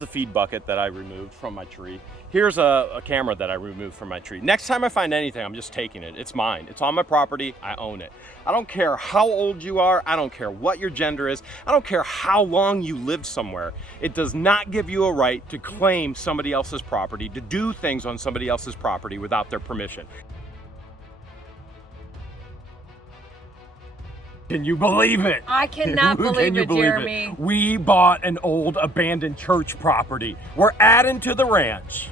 The feed bucket that I removed from my tree. Here's a camera that I removed from my tree. Next time I find anything, I'm just taking it. It's mine. It's on my property. I own it. I don't care how old you are. I don't care what your gender is. I don't care how long you lived somewhere. It does not give you a right to claim somebody else's property, to do things on somebody else's property without their permission. Can you believe it? I cannot believe it, Jeremy. We bought an old abandoned church property. We're adding to the ranch.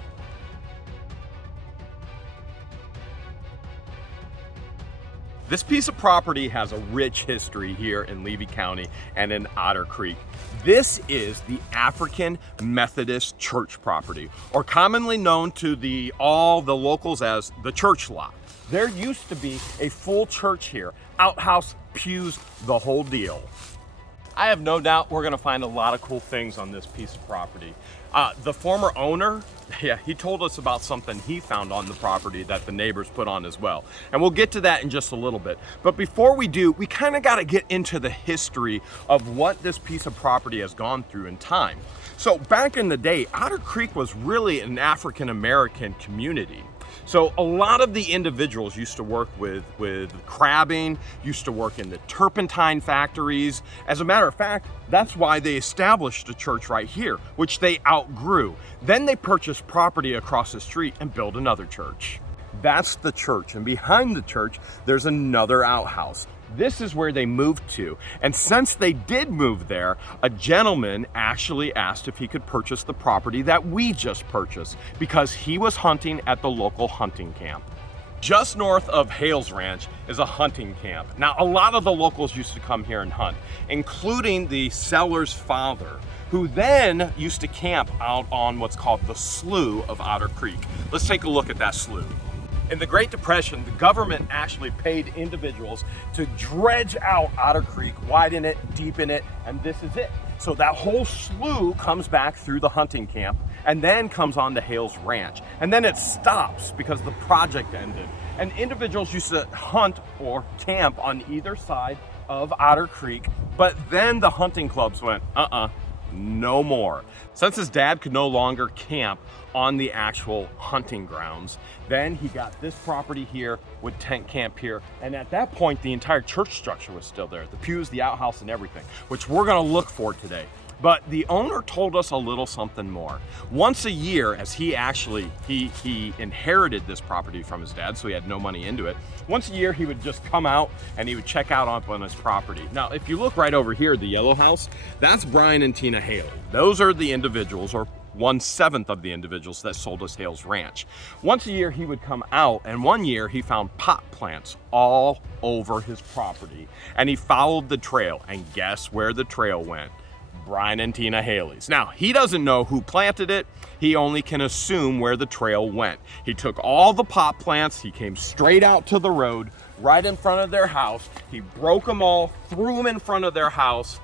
This piece of property has a rich history here in Levy County and in Otter Creek. This is the African Methodist Church property, or commonly known to all the locals as the church lot. There used to be a full church here, outhouse, pews, the whole deal. I have no doubt we're gonna find a lot of cool things on this piece of property. The former owner, he told us about something he found on the property that the neighbors put on as well. And we'll get to that in just a little bit. But before we do, we kind of got to get into the history of what this piece of property has gone through in time. So back in the day, Otter Creek was really an African American community. So a lot of the individuals used to work with crabbing, used to work in the turpentine factories. As a matter of fact, that's why they established a church right here, which they outgrew. Then they purchased property across the street and built another church. That's the church, and behind the church, there's another outhouse. This is where they moved to. And since they did move there, a gentleman actually asked if he could purchase the property that we just purchased because he was hunting at the local hunting camp. Just north of Hale's ranch is a hunting camp. Now, a lot of the locals used to come here and hunt, including the seller's father, who then used to camp out on what's called the slough of Otter Creek. Let's take a look at that slough. In the Great Depression, the government actually paid individuals to dredge out Otter Creek, widen it, deepen it, and this is it. So that whole slough comes back through the hunting camp and then comes on to Hale's ranch. And then it stops because the project ended. And individuals used to hunt or camp on either side of Otter Creek, but then the hunting clubs went, no more. Since his dad could no longer camp on the actual hunting grounds, then he got this property here, would tent camp here, and at that point the entire church structure was still there, the pews, the outhouse, and everything, which we're going to look for today. But the owner told us a little something more. Once a year, as he inherited this property from his dad, so he had no money into it. Once a year, he would just come out and he would check out on his property. Now, if you look right over here, the yellow house, that's Brian and Tina Hale. Those are the individuals, or 1/7 of the individuals that sold us Hale's ranch. Once a year, he would come out, and one year he found pot plants all over his property. And he followed the trail, and guess where the trail went? Brian and Tina Hale's. Now, he doesn't know who planted it. He only can assume where the trail went. He took all the pot plants, he came straight out to the road, right in front of their house. He broke them all, threw them in front of their house,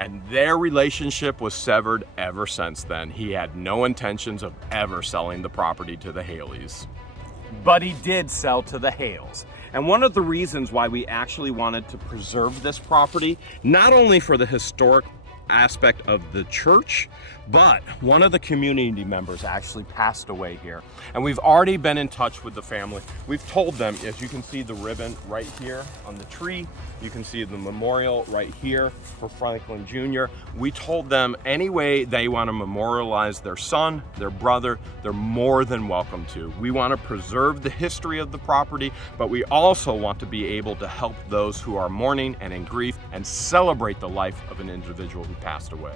and their relationship was severed ever since then. He had no intentions of ever selling the property to the Hale's. But he did sell to the Hales. And one of the reasons why we actually wanted to preserve this property, not only for the historic aspect of the church, but one of the community members actually passed away here, and we've already been in touch with the family. We've told them, as you can see the ribbon right here on the tree, you can see the memorial right here for Franklin Jr. We told them any way they want to memorialize their son, their brother, they're more than welcome to. We want to preserve the history of the property, but we also want to be able to help those who are mourning and in grief and celebrate the life of an individual who passed away.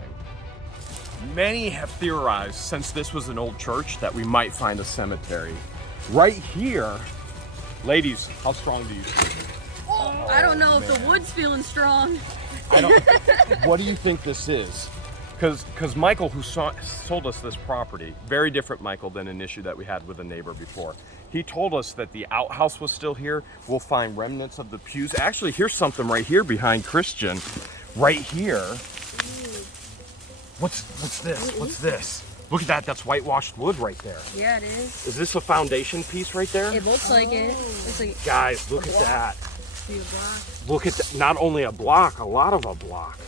Many have theorized, since this was an old church, that we might find a cemetery. Right here, ladies, how strong do you feel? I don't know if the wood's feeling strong. What do you think this is? Because Michael, who sold us this property, very different Michael than an issue that we had with a neighbor before. He told us that the outhouse was still here. We'll find remnants of the pews. Actually, here's something right here behind Christian. Right here. What's this? What's this? Look at that, that's whitewashed wood right there. Yeah, it is. Is this a foundation piece right there? It looks like it. It's like guys, look at that. a block. Look at that, not only a block, a lot of a block.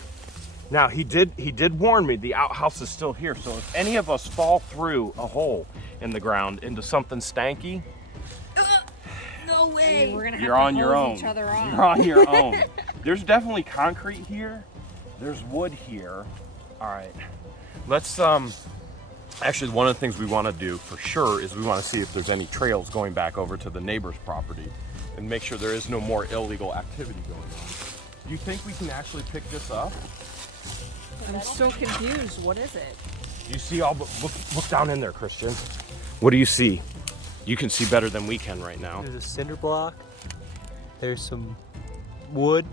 Now he did warn me the outhouse is still here, so if any of us fall through a hole in the ground into something stanky, No way. We're gonna have you're to on your hose own. each other off. You're on your own. There's definitely concrete here. There's wood here. All right, let's actually, one of the things we want to do for sure is we want to see if there's any trails going back over to the neighbor's property and make sure there is no more illegal activity going on. Do you think we can actually pick this up? I'm so confused. What is it? You see all, look down in there, Christian. What do you see? You can see better than we can right now. There's a cinder block. There's some wood.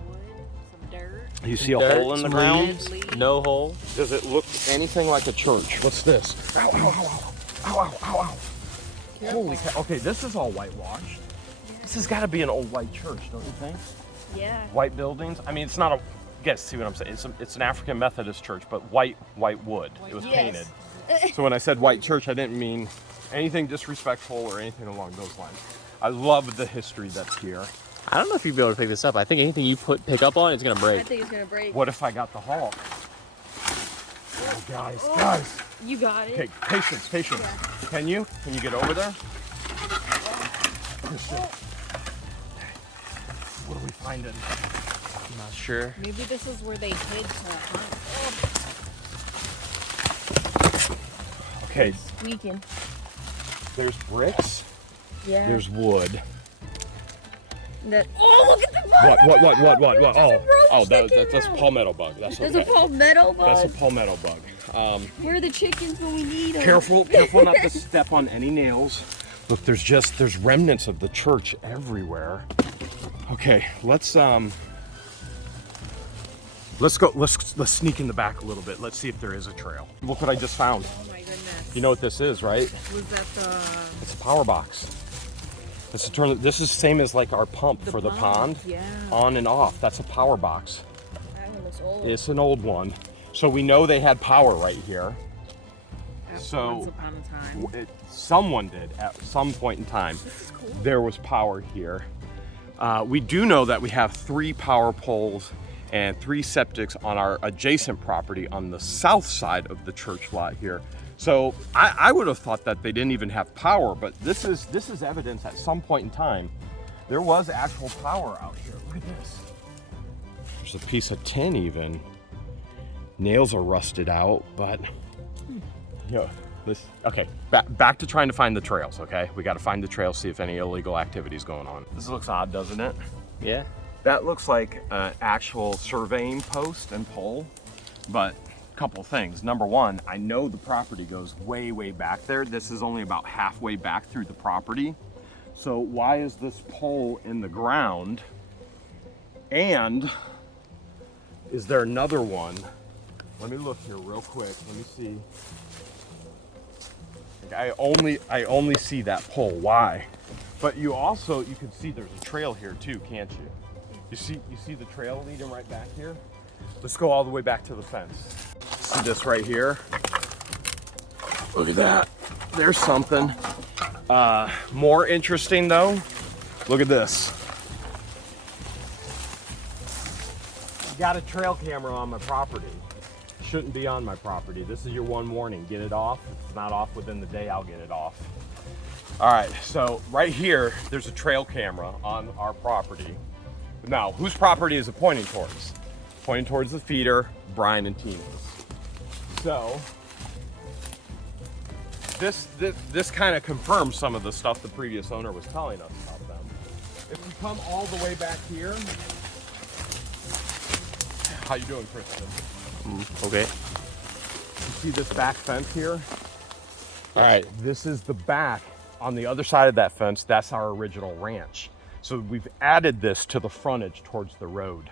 Some dirt. You see a dirt, hole in the some ground? leaves, no hole. Does it look anything like a church? What's this? Ow, ow, ow, ow, ow, ow, ow. Holy cow. Okay, this is all whitewashed. This has got to be an old white church, don't you think? Yeah. White buildings. I mean, it's not a, you guys see what I'm saying? It's an African Methodist church, but white wood. It was painted. So when I said white church, I didn't mean anything disrespectful or anything along those lines. I love the history that's here. I don't know if you'd be able to pick this up. I think anything you pick up on, it's gonna I break. think it's gonna break. What if I got the Hawk? Oh, guys. You got it. Okay, patience. Can you get over there? What are we finding? I'm not sure. Maybe this is where they hid to hunt. Okay, Squeaking. there's bricks. Yeah. There's wood. That. Oh, look at the What? Oh, that's sticking a out. palmetto bug. That's There's okay. a palmetto That's a bug. palmetto bug. Where are the chickens when we need them? Careful not to step on any nails. Look, there's remnants of the church everywhere. Okay, let's sneak in the back a little bit. Let's see if there is a trail. Look what I just found. Oh my goodness. You know what this is, right? Was that the It's a power box. This is same as like our pump for the pond. Yeah. On and off. That's a power box. That one looks old. It's an old one. So we know they had power right here. So once upon a time. someone did at some point in time. This is cool. There was power here. We do know that we have 3 power poles and 3 septics on our adjacent property on the south side of the church lot here. So I would have thought that they didn't even have power, but this is evidence at some point in time there was actual power out here. Look at this. There's a piece of tin even. Nails are rusted out, but yeah. Okay, back to trying to find the trails, okay? We got to find the trails, see if any illegal activity is going on. This looks odd, doesn't it? Yeah. That looks like an actual surveying post and pole, but a couple things. Number one, I know the property goes way, way back there. This is only about halfway back through the property. So why is this pole in the ground? And is there another one? Let me look here real quick. Let me see. I only see that pole. Why? But you can see there's a trail here too, can't you? You see the trail leading right back here? Let's go all the way back to the fence. See this right here? Look at that. There's something. More interesting though, look at this. I got a trail camera on my property. Shouldn't be on my property. This is your one warning. Get it off. If it's not off within the day, I'll get it off. All right, so right here, there's a trail camera on our property. Now, whose property is it pointing towards? Pointing towards the feeder, Brian and Tina's. So, this kind of confirms some of the stuff the previous owner was telling us about them. If we come all the way back here, how you doing, Kristen? Okay. You see this back fence here? All right, this is the back. On the other side of that fence, that's our original ranch. So we've added this to the frontage towards the road.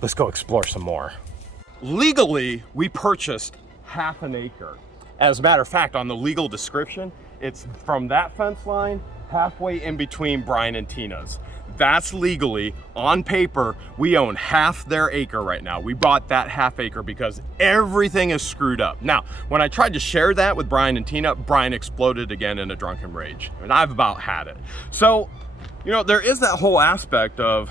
Let's go explore some more. Legally, we purchased half an acre. As a matter of fact, on the legal description, it's from that fence line halfway in between Brian and Tina's. That's legally, on paper, we own half their acre right now. We bought that half acre because everything is screwed up. Now, when I tried to share that with Brian and Tina, Brian exploded again in a drunken rage. And I've about had it. So, there is that whole aspect of,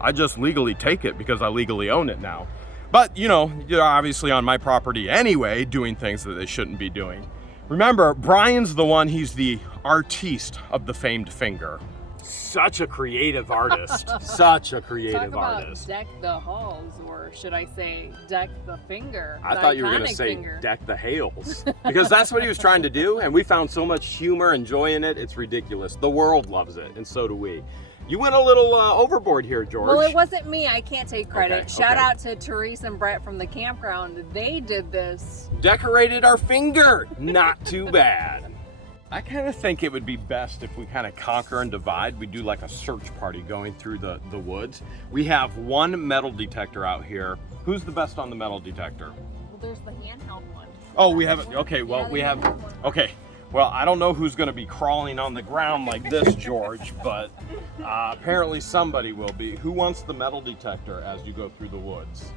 I just legally take it because I legally own it now. But you know, you're obviously on my property anyway, doing things that they shouldn't be doing. Remember, Brian's the one, he's the artiste of the famed finger. Such a creative artist. Such a creative artist. Deck the halls, or should I say deck the finger? I thought you were gonna say deck the Hales. Because that's what he was trying to do, and we found so much humor and joy in it, it's ridiculous. The world loves it, and so do we. You went a little overboard here, George. Well, it wasn't me. I can't take credit. Okay, Shout okay. out to Therese and Brett from the campground. They did this. Decorated our finger. Not too bad. I kind of think it would be best if we kind of conquer and divide. We do like a search party going through the woods. We have one metal detector out here. Who's the best on the metal detector? Well, there's the handheld one. Oh, we have it. Okay, well, Yeah, we the have. handheld one. Okay. Well, I don't know who's going to be crawling on the ground like this, George, but apparently somebody will be. Who wants the metal detector as you go through the woods?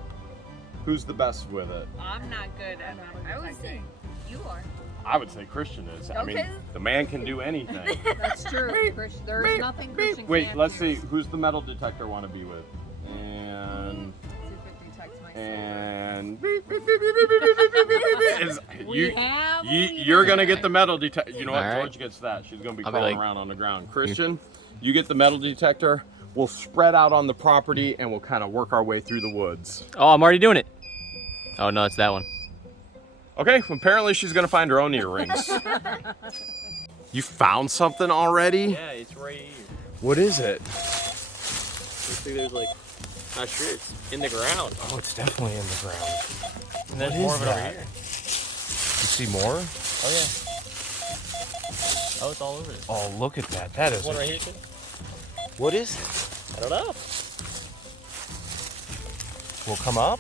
Who's the best with it? I'm not good at it. I would say you are. I would say Christian is. I mean, Okay. the man can do anything. That's true. There's nothing Christian Wait, can't let's do. see. Who's the metal detector want to be with? And 250 text my and We you're gonna get the metal detector. You know what? All right. George gets that. She's gonna be I'll be crawling like- around on the ground. Christian, you get the metal detector. We'll spread out on the property and we'll kind of work our way through the woods. Oh, I'm already doing it. Oh no, it's that one. Okay. Well, apparently she's gonna find her own earrings. You found something already? Yeah, it's right here. What is it? Looks like there's like, not sure, it's in the ground. Oh, it's definitely in the ground. And there's What more is of it over that? here. You see more? Oh yeah. Oh, it's all over it. Oh, look at that. That is. One right here too. What is it? I don't know. Will come up?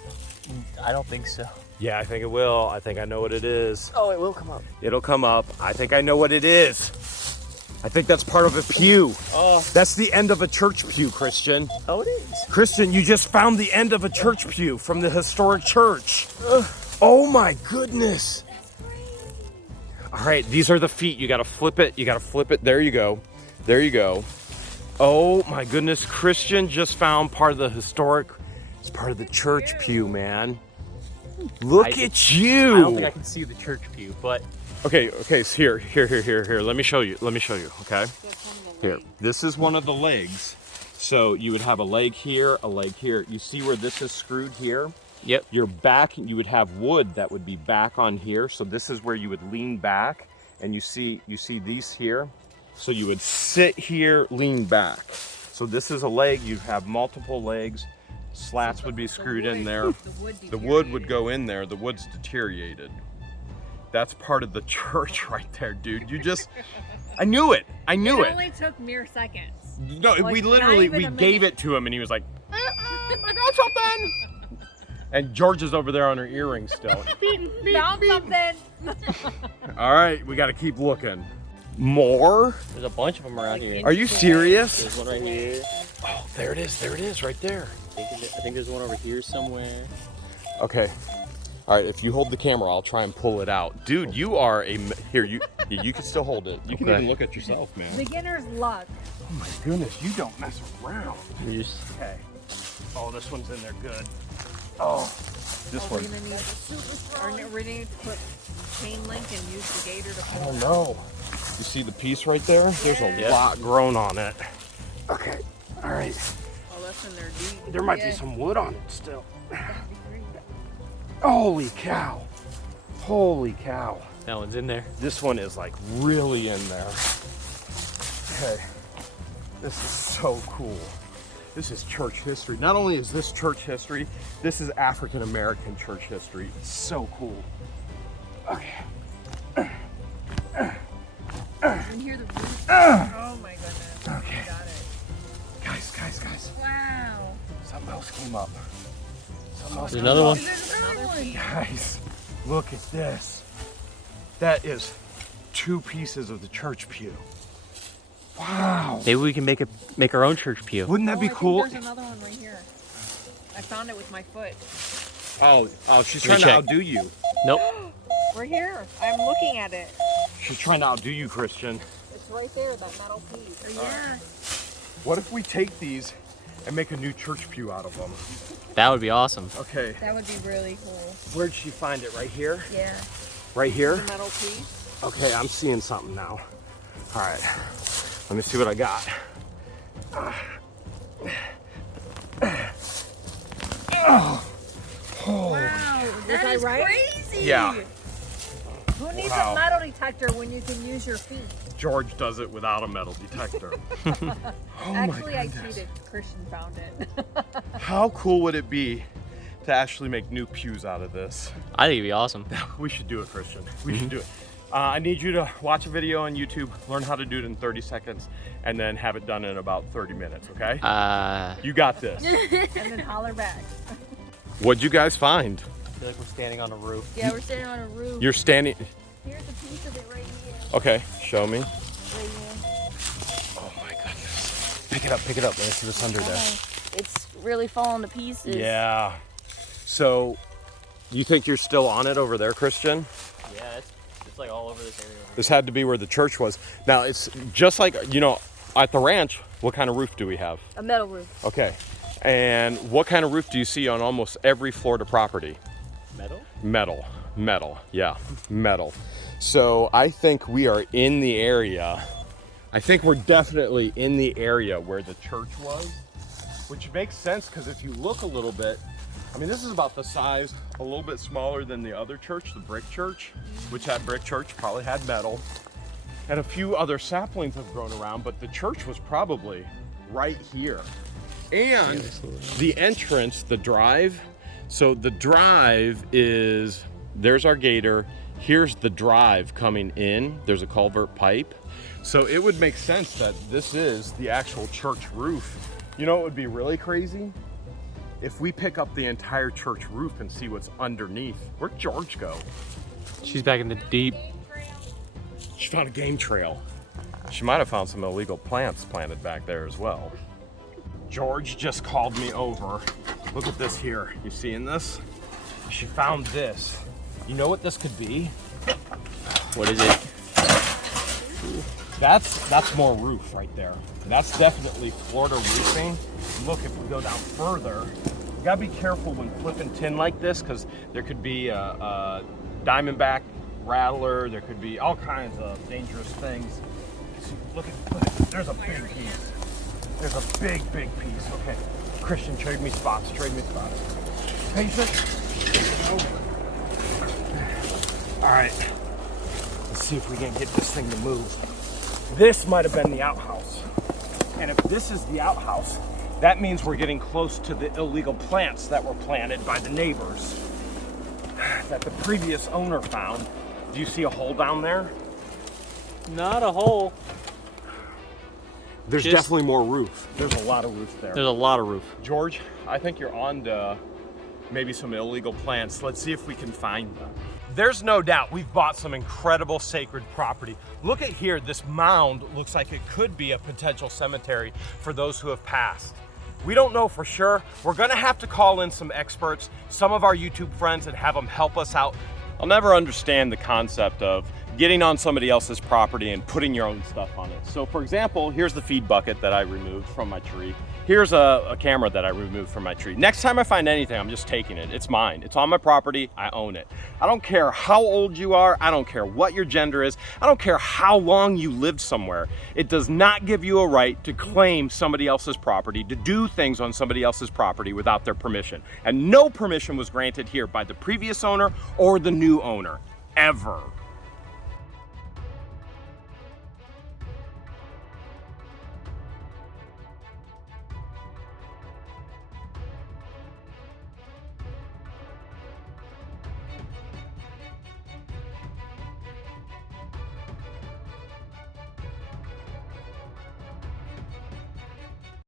I don't think so. Yeah, I think it will. I think I know what it is. Oh, it will come up. It'll come up. I think I know what it is. I think that's part of a pew. Oh, That's the end of a church pew, Christian. oh, it is. Christian, you just found the end of a church pew from the historic church. Oh my goodness. All right, these are the feet. You gotta flip it. You gotta flip it. There you go. There you go. Oh my goodness, Christian just found part of the historic, it's part of the church pew, man. Look at you. I don't think I can see the church pew, but Okay, so here. Let me show you, okay? Here, this is one of the legs. So you would have a leg here, a leg here. You see where this is screwed here? yep. Your back, you would have wood that would be back on here. So this is where you would lean back, and you see these here. So you would sit here, lean back. So this is a leg, you'd have multiple legs. Slats would be screwed in there. The wood would go in there, the wood's deteriorated. That's part of the church right there, dude. You just, I knew it. It only took mere seconds. No, Like, we not literally, even we a gave minute. it to him and he was like, I got something. And George is over there on her earrings still. Found something. All right, we got to keep looking. More? There's a bunch of them around here. Are you serious? There's one right here. Oh, there it is right there. I think there's one over here somewhere. Okay. All right, if you hold the camera, I'll try and pull it out. Dude, you are here, you can still hold it. You can Okay. even look at yourself, man. Beginner's luck. Oh my goodness, you don't mess around. You just, Okay. Oh, this one's in there good. Oh, this one. We're gonna need to put chain link and use the gator to I pull don't it know. You see the piece right there? There's a Yeah. lot grown on it. Okay, all right. Oh, that's in there deep. There might be some wood on it still. Holy cow. Holy cow. that one's in there. This one is like really in there. Okay, this is so cool. This is church history. Not only is this church history, this is African American church history. It's so cool. Okay. You can hear the roof. Oh my goodness. Okay. You got it. Guys. Wow. Something else came up. There's another one. Another piece. Guys, look at this. That is 2 pieces of the church pew. Wow. Maybe we can make our own church pew. Wouldn't that be I think cool? There's another one right here. I found it with my foot. Oh, she's Let trying me to check. outdo you. Nope. Right here. I'm looking at it. She's trying to outdo you, Christian. It's right there, that metal piece. Yeah. What if we take these and make a new church pew out of them. That would be awesome. Okay, That would be really cool. where'd she find it? Right here? Yeah. Right here? The metal piece. Okay, I'm seeing something now. All right, let me see what I got. Wow, That is right? crazy. Yeah, Who needs Wow. a metal detector when you can use your feet? George does it without a metal detector. Oh Actually, my I goodness. cheated. Christian found it. How cool would it be to actually make new pews out of this? I think it'd be awesome. We should do it, Christian. We should do it. I need you to watch a video on YouTube, learn how to do it in 30 seconds, and then have it done in about 30 minutes, okay? You got this. And then holler back. What'd you guys find? I feel like we're standing on a roof. Yeah, we're standing on a roof. You're standing. Here's a piece of it right here. Okay, show me. Right here. Oh my goodness. Pick it up, pick it up. Let me see what's under there. Oh, it's really falling to pieces. Yeah. So, you think you're still on it over there, Christian? Yeah, it's like all over this area. This had to be where the church was. Now, it's just like, you know, at the ranch, what kind of roof do we have? A metal roof. Okay. And what kind of roof do you see on almost every Florida property? Metal? Metal. Metal. Yeah, metal. So I think we are in the area. I think we're definitely in the area where the church was, which makes sense because if you look a little bit, I mean, this is about the size, a little bit smaller than the other church, the brick church, which had brick church, probably had metal. And a few other saplings have grown around, but the church was probably right here. And the entrance, the drive, so the drive is, there's our gator, here's the drive coming in, there's a culvert pipe. So it would make sense that this is the actual church roof. You know, it would be really crazy if we pick up the entire church roof and see what's underneath. Where'd George go? She's back in the deep. She found a game trail. She might have found some illegal plants planted back there as well. George just called me over. Look at this here. You seeing this? She found this. You know what this could be? What is it? That's more roof right there. That's definitely Florida roofing. Look, if we go down further, you gotta be careful when flipping tin like this because there could be a diamondback rattler. There could be all kinds of dangerous things. See, look at, there's a big piece. There's a big piece. Okay, Christian, trade me spots. Patient. All right. Let's see if we can get this thing to move. This might have been the outhouse. And if this is the outhouse, that means we're getting close to the illegal plants that were planted by the neighbors that the previous owner found. Do you see a hole down there? Not a hole. There's Just- definitely more roof. There's a lot of roof there. There's a lot of roof. George, I think you're on to maybe some illegal plants. Let's see if we can find them. There's no doubt we've bought some incredible sacred property. Look at here, this mound looks like it could be a potential cemetery for those who have passed. We don't know for sure. We're gonna have to call in some experts, some of our YouTube friends, and have them help us out. I'll never understand the concept of getting on somebody else's property and putting your own stuff on it. So for example, here's the feed bucket that I removed from my tree. Here's a camera that I removed from my tree. Next time I find anything, I'm just taking it. It's mine. It's on my property. I own it. I don't care how old you are. I don't care what your gender is. I don't care how long you lived somewhere. It does not give you a right to claim somebody else's property, to do things on somebody else's property without their permission. And no permission was granted here by the previous owner or the new owner, ever.